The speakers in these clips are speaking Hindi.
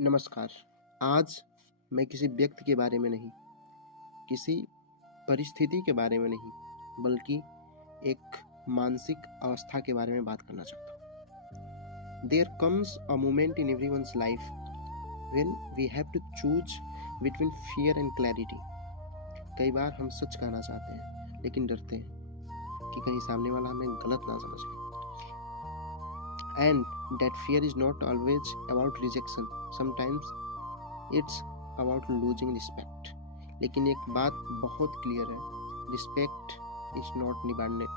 नमस्कार। आज मैं किसी व्यक्ति के बारे में नहीं, किसी परिस्थिति के बारे में नहीं, बल्कि एक मानसिक अवस्था के बारे में बात करना चाहता हूँ। There comes a moment in everyone's life when we have to choose between fear and clarity. कई बार हम सच कहना चाहते हैं, लेकिन डरते हैं कि कहीं सामने वाला हमें गलत ना समझ ले। And that fear is not always about rejection. Sometimes it's about losing respect. लेकिन एक बात बहुत क्लियर है, respect is not demanded.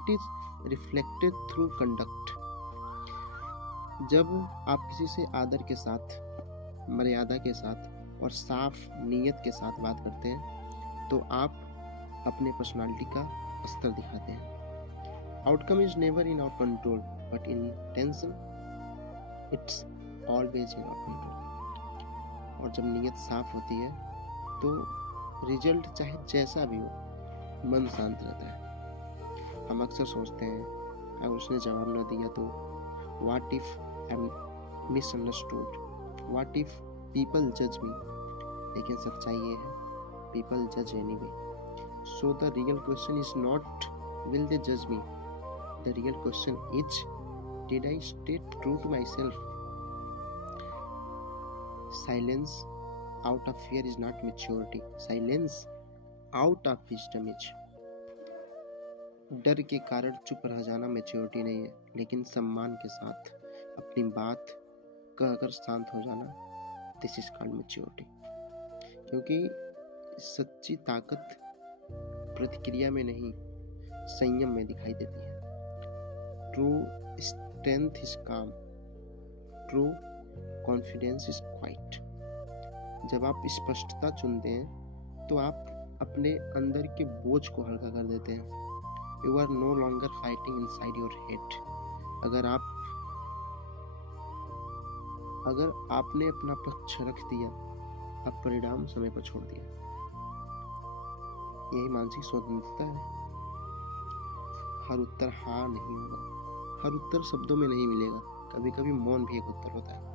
It is reflected through conduct. जब आप किसी से आदर के साथ, मर्यादा के साथ और साफ नीयत के साथ बात करते हैं, तो आप अपने पर्सनालिटी का स्तर दिखाते हैं। Outcome is never in our control, but intention it's always in our control. और जब नीयत साफ होती है तो रिजल्ट चाहे जैसा भी हो, मन शांत रहता है। हम अक्सर सोचते हैं अगर उसने जवाब न दिया तो what if I'm misunderstood, what if people judge me, लेकिन सच्चाई ये है people judge anyway. So the real question is not will they judge me, the real question is did I stay true to myself. Silence out of fear is not maturity. Silence out of wisdom is. डर के कारण चुप रह जाना मैच्योरिटी नहीं है, लेकिन सम्मान के साथ अपनी बात कहकर शांत हो जाना दिस इज कॉल्ड मैच्योरिटी। क्योंकि सच्ची ताकत प्रतिक्रिया में नहीं, संयम में दिखाई देती है। ट्रू स्ट्रेंथ इज काम, ट्रू कॉन्फिडेंस इज क्वाइट। जब आप स्पष्टता चुनते हैं तो आप अपने अंदर के बोझ को हल्का कर देते हैं। You are no longer fighting inside your head. अगर आपने अपना पक्ष रख दिया, आप परिणाम समय पर छोड़ दिया। यही मानसिक स्वतंत्रता है। हर उत्तर हाँ नहीं होगा, हर उत्तर शब्दों में नहीं मिलेगा, कभी कभी मौन भी एक उत्तर होता है।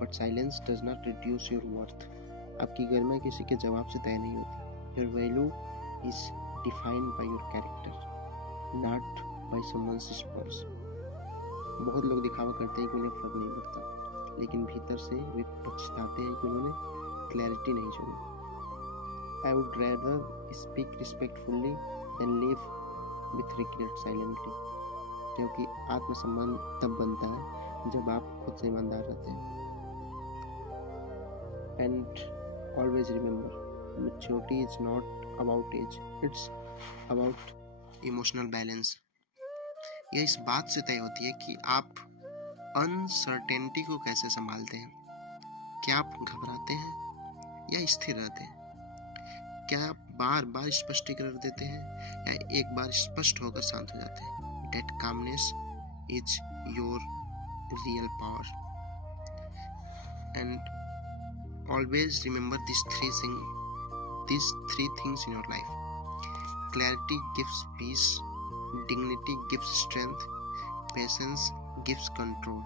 But silence does not reduce your worth. आपकी गरिमा किसी के जवाब से तय नहीं होती। Your value is defined by your character, not by someone's response. बहुत लोग दिखावा करते हैं कि उन्हें फर्क नहीं पड़ता, लेकिन भीतर से वे पछताते हैं कि उन्होंने क्लैरिटी नहीं चुनी। I would rather speak respectfully than live with regret silently. क्योंकि आत्मसम्मान तब बनता है जब आप खुद से ईमानदार रहते हैं। And always remember, maturity is not about age, it's about emotional balance. यह इस बात से तय होती है कि आप अनसर्टेनिटी को कैसे संभालते हैं। क्या आप घबराते हैं या स्थिर रहते हैं? क्या आप बार बार स्पष्टीकरण देते हैं या एक बार स्पष्ट होकर शांत हो जाते हैं? That calmness is your real power. And always remember these three things in your life. Clarity gives peace, dignity gives strength, patience gives control.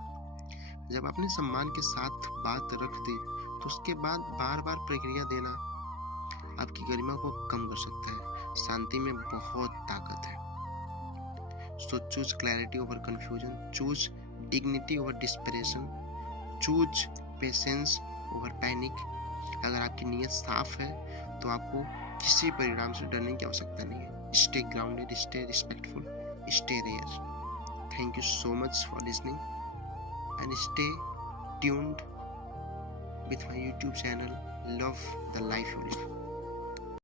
जब आपने सम्मान के साथ बात रख दी तो उसके बाद बार बार प्रक्रिया देना आपकी गरिमा को कम कर सकता है। शांति में बहुत ताकत है। So choose clarity over confusion, choose dignity over desperation, choose patience over panic. अगर आपकी नीयत साफ है तो आपको किसी परिणाम से डरने की आवश्यकता नहीं है। Stay grounded, stay respectful, stay rare. Thank you so much for listening and stay tuned with my YouTube channel. Love the life you live.